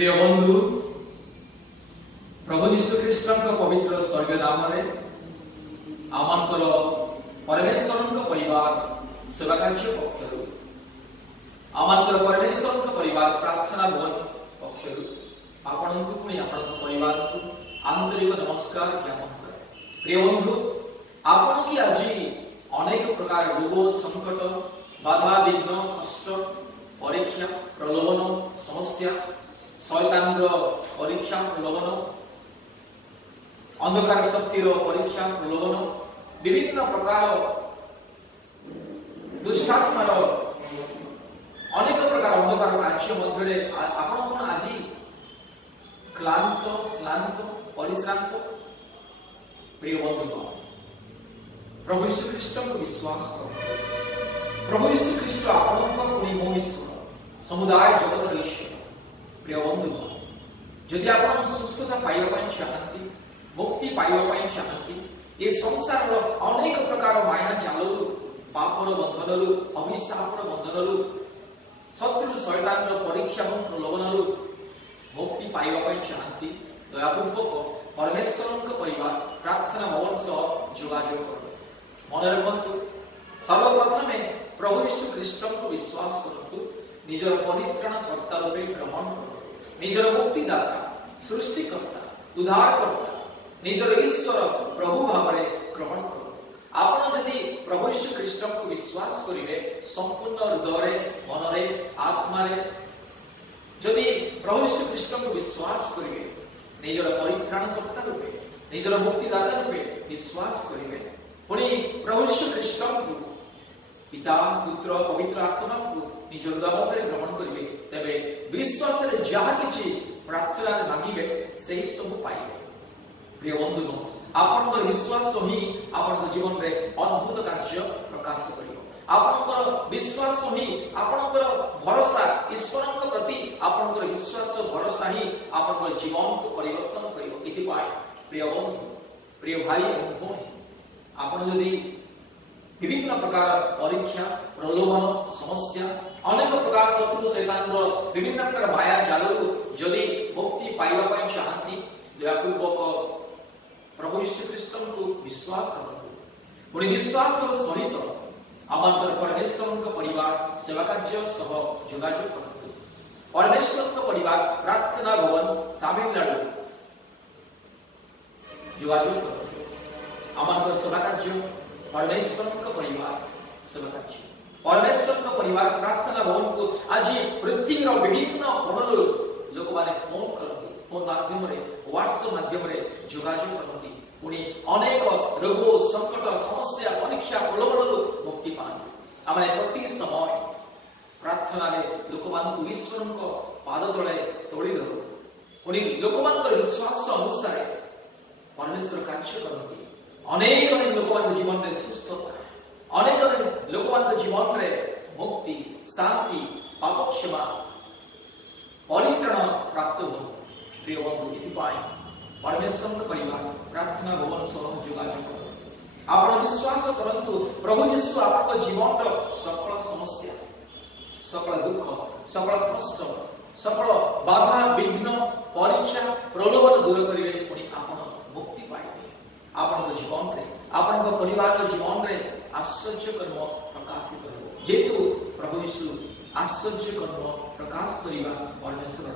प्रिय बंधु प्रभु यीशु ख्रीष्ट पवित्र स्वर्ग नाम आमंकर परमेश्वर परिवार सेवा कार्य पक्ष आमंकर परमेश्वर परिवार प्रार्थना भवन पक्ष आपण परिवार को आंतरिक नमस्कार ज्ञापन करे। प्रिय बंधु आपण की आज अनेक प्रकार रोग संकट बाधा विघ्न कष्ट परीक्षा प्रलोभन समस्या शैतान परीक्षा प्रलोभन अंधकार शक्तिर परीक्षा प्रलोभन विभिन्न प्रकार दुष्टात्मार अनेक प्रकार अंधकार कार्य मध्य आपण आज क्लांत श्रांत परिश्रांत। प्रिय बंधु प्रभु यीशु ख्रीष्ट को विश्वास करो। प्रभु यीशु ख्रीष्ट आपन ईश्वर समुदाय जगत ईश्वर। प्रिय बंधु जदि आप सुस्थता पाइबा चाहती मुक्ति पाइबा चाहती ये संसार अनेक प्रकार माया जाल पापर बंधन अभिशाप बंधन शत्रु शैतान परीक्षा और प्रलोभन मुक्ति पाइबा चाहती दयापूर्वक परमेश्वर परिवार प्रार्थना भवन सह जोगाजोग करो। मन रखु सर्वप्रथमे प्रभु यीशु ख्रीष्ट को विश्वास करतु निजर परित्राण कर्ता रूपे ग्रहण करो। निजर मुक्तिदाता सृष्टिकर्ता उद्धारकर्ता निजर ईश्वर प्रभु भाव ग्रहण करो। आपण जदि प्रभु यीशु ख्रीष्ट को विश्वास करिवे संपूर्ण हृदय मन आत्मा जदि प्रभु यीशु ख्रीष्ट को विश्वास करिवे निजर परित्राणकर्ता रूपे निजर मुक्तिदाता रूपे विश्वास करिवे पुणी प्रभु यीशु ख्रीष्ट को पिता पुत्र पवित्र आत्मा को निज हृदय मध्य ग्रहण करिवे तेबे विश्वास रे जहा किछि प्रार्थना मांगिबे सेही सब पाइबे। प्रिय बंधु आपनकर विश्वास ही आपनकर जीवन रे अद्भुत कार्य प्रकाश करिवो। आपनकर विश्वास ही आपनकर भरोसा ईश्वरक प्रति आपनकर विश्वास भरोसा ही आपनकर जीवन को परिवर्तन करिवो। इति पाए प्रिय बंधु प्रिय भाई और भौणी आपण जदि विभिन्न प्रकार परीक्षा प्रलोभन समस्या अनेक प्रकार शत्रु शैतान विभिन्न प्रकार माया जाल जदि मुक्ति पाइबा चाहती दयापूर्वक प्रभु यीशु ख्रीष्ट को विश्वास करतु पुणी विश्वास सहित आमंत्र परमेश्वर परिवार सेवा कार्य सह जोगाजोग करतु। परमेश्वर परिवार प्रार्थना भवन तमिलनाडु जोगाजोग करतु। आमंत्र सेवा कार्य परमेश्वर परिवार सेवा कार्य परमेश्वर परिवार प्रार्थना भवन को आज पृथ्वी विभिन्न कोणर लोक माने फोन करती फोन माध्यम व्हाट्सएप माध्यम जोगाजोग करती पुणी अनेक रोग संकट समस्या परीक्षा प्रलोभन मुक्ति पाती। आम प्रति समय प्रार्थना लोक मान ईश्वर पाद तले तोड़ी धरू पुणी लोक मान विश्वास अनुसार परमेश्वर कार्य करती। अनेक अनेक लोक मान जीवन में सुस्थता अनेक अनेक लोक मान जीवन में मुक्ति शांति पाप क्षमा परित्राण प्राप्त हो। प्रिय बंधु इतिपाई परमेश्वर परिवार प्रार्थना भवन सह जोगाजोग करो। आपण विश्वास करंतु प्रभु यीशु आपन जीवन सकल समस्या सकल दुख सकल कष्ट सकल बाधा विघ्न परीक्षा प्रलोभन दूर करिवे पुणी आपण मुक्ति पाइबे। आपन जीवन रे आपन परिवार जीवन रे आश्चर्य कर्म प्रकाशित करिवो। जेतु प्रभु यीशु आश्चर्य कर्म प्रकाश करिवा परमेश्वर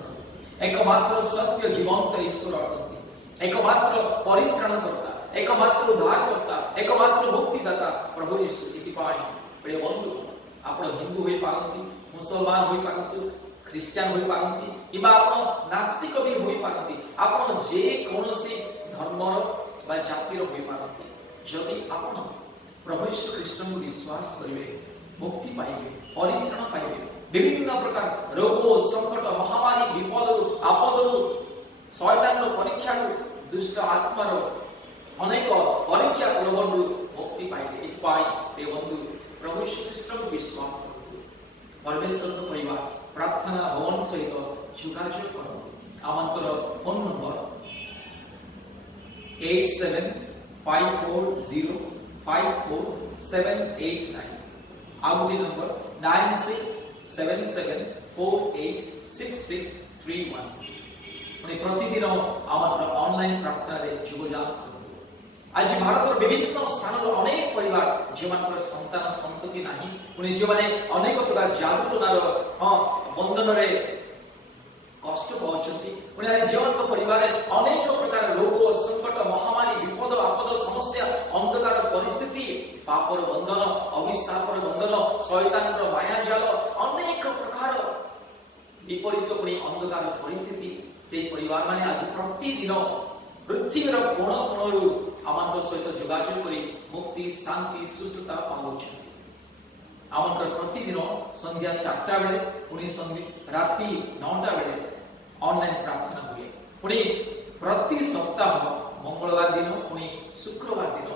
एकमात्र सत्य जीवंत ईश्वर अटंती एकमात्र परित्राणकर्ता एकमात्र उद्धारकर्ता एकमात्र मुक्तिदाता प्रभु यीशु। इतिपाई प्रिय बंधु आपण हिंदू होई पारंती मुसलमान होई पारंती ख्रिस्टियन होई पारंती किबा आपण नास्तिक भी होई पारंती आपण जे कोनोसी धर्मर बा जातिर होई पारंती जदि आपण प्रभु यीशु ख्रीष्ट को विश्वास करिवे मुक्ति पाइबे परित्राण पाइबे। विभिन्न प्रकार रोग संकट महामारी विपद आपद शैतान परीक्षा दुष्ट आत्मार अनेक परीक्षा प्रलोभन मुक्ति पाइबे। इतिपाई प्रिय बंधु प्रभु यीशु ख्रीष्ट को विश्वास करतु परमेश्वर परिवार प्रार्थना भवन सहित जोगाजोग करो। आमंतर फोन नंबर 8754054789 आउडी नंबर 9677486631 पुणी प्रतिदिन आमर ऑनलाइन प्रार्थना रे जोगदान करंतु। आज भारत विभिन्न स्थान अनेक परिवार जे मान संतान संतति नाही पुणी जे माने अनेक प्रकार जादू टोनार बंधन रे कष्ट पाउछंती पुणी आज जीवन परिवार अनेक प्रकार रोग संकट महामारी विपद आपद समस्या अंधकार परिस्थिति पापर बंधन अभिशापर बंधन शैतान माया जाल अनेक प्रकार विपरीत पुणी अंधकार परिस्थिति से परिवार माने आज प्रतिदिन पृथ्वीर कोण कोणरू आमंत्र सहित जोगाजोग करी मुक्ति शांति सुस्थता पाउछंती। आमंत्र प्रतिदिन संध्या 4टा बेले पुणी राति 9टा बेले ऑनलाइन प्रार्थना हुए पुणी प्रति सप्ताह मंगलवार दिन पुणी शुक्रवार दिन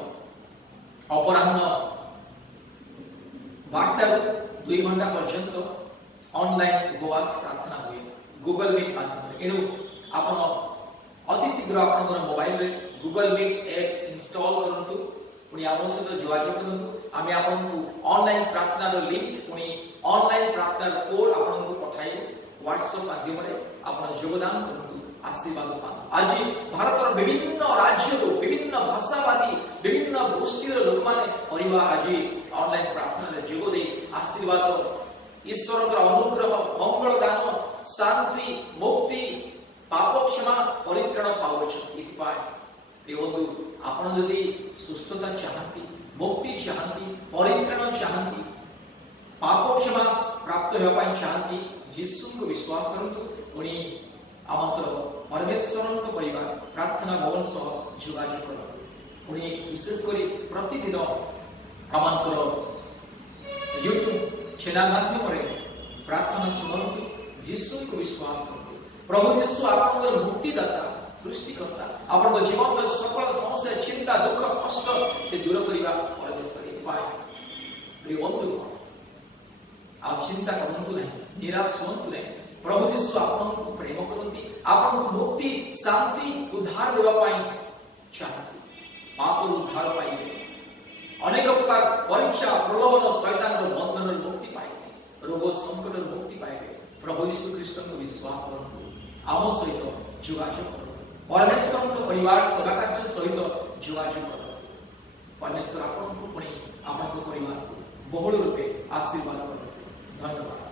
अपराह्न 12 ରୁ 2 घंटा पर्यंत ऑनलाइन उपवास प्रार्थना हुए गूगल मीट माध्यम एणु आपण अति शीघ्र आपण मोबाइल रे गूगल मीट ऐप इंस्टॉल करंतु पुणी आमो सहित जोगाजोग करंतु आमे आपनकु ऑनलाइन प्रार्थना रो लिंक पुणी ऑनलाइन प्रार्थना रो कोड आपनकु पठाइबो व्हाट्सएप माध्यम रे आपण योगदान करंतु आशीर्वाद पान। आज भारत विभिन्न राज्य विभिन्न भाषावादी विभिन्न गोष्ठी लोक माने परिवार आज ऑनलाइन प्रार्थना रे जोग दे आशीर्वाद ईश्वर अनुग्रह मंगल दान शांति मुक्ति पाप क्षमा परित्राण पाउछन। इतिपाय प्रिय बंधु आपण जदि सुस्थता चाहती मुक्ति चाहती परित्राण चाहती पाप क्षमा प्राप्त होय पाई चाहती यीशु को विश्वास करंतु पुणी आमंत्र परमेश्वर को परिवार प्रार्थना भवन सह जोगाजोग करंतु पुणी विशेष करी प्रतिदिन आमंत्र यूट्यूब चैनल माध्यम रे प्रार्थना सुनंतु यीशु को विश्वास करंतु प्रभु यीशु आपनकर मुक्तिदाता सृष्टिकर्ता आपन जीवन में सकल समस्या चिंता दुख कष्ट से दूर करिवा परमेश्वर इतिपाय प्रिय बंधु आप चिंता करंतु नहीं निराश होंतु नहीं प्रभु यीशु आपनको प्रेम करंती आपनको मुक्ति शांति उद्धार देवा पाई चाहती पाप उद्धार पाइबे अनेक प्रकार परीक्षा प्रलोभन शैतान बंधन मुक्ति पाइबे रोग संकट मुक्ति पाइबे प्रभु यीशु ख्रीष्ट को विश्वास करंतु आम सहित जोगाजोग करंतु परमेश्वर परिवार सेवा कार्य सहित जोगाजोग करंतु परमेश्वर आपनको पुणी आपनको परिवार को बहुल रूपे आशीर्वाद करंतु। धन्यवाद।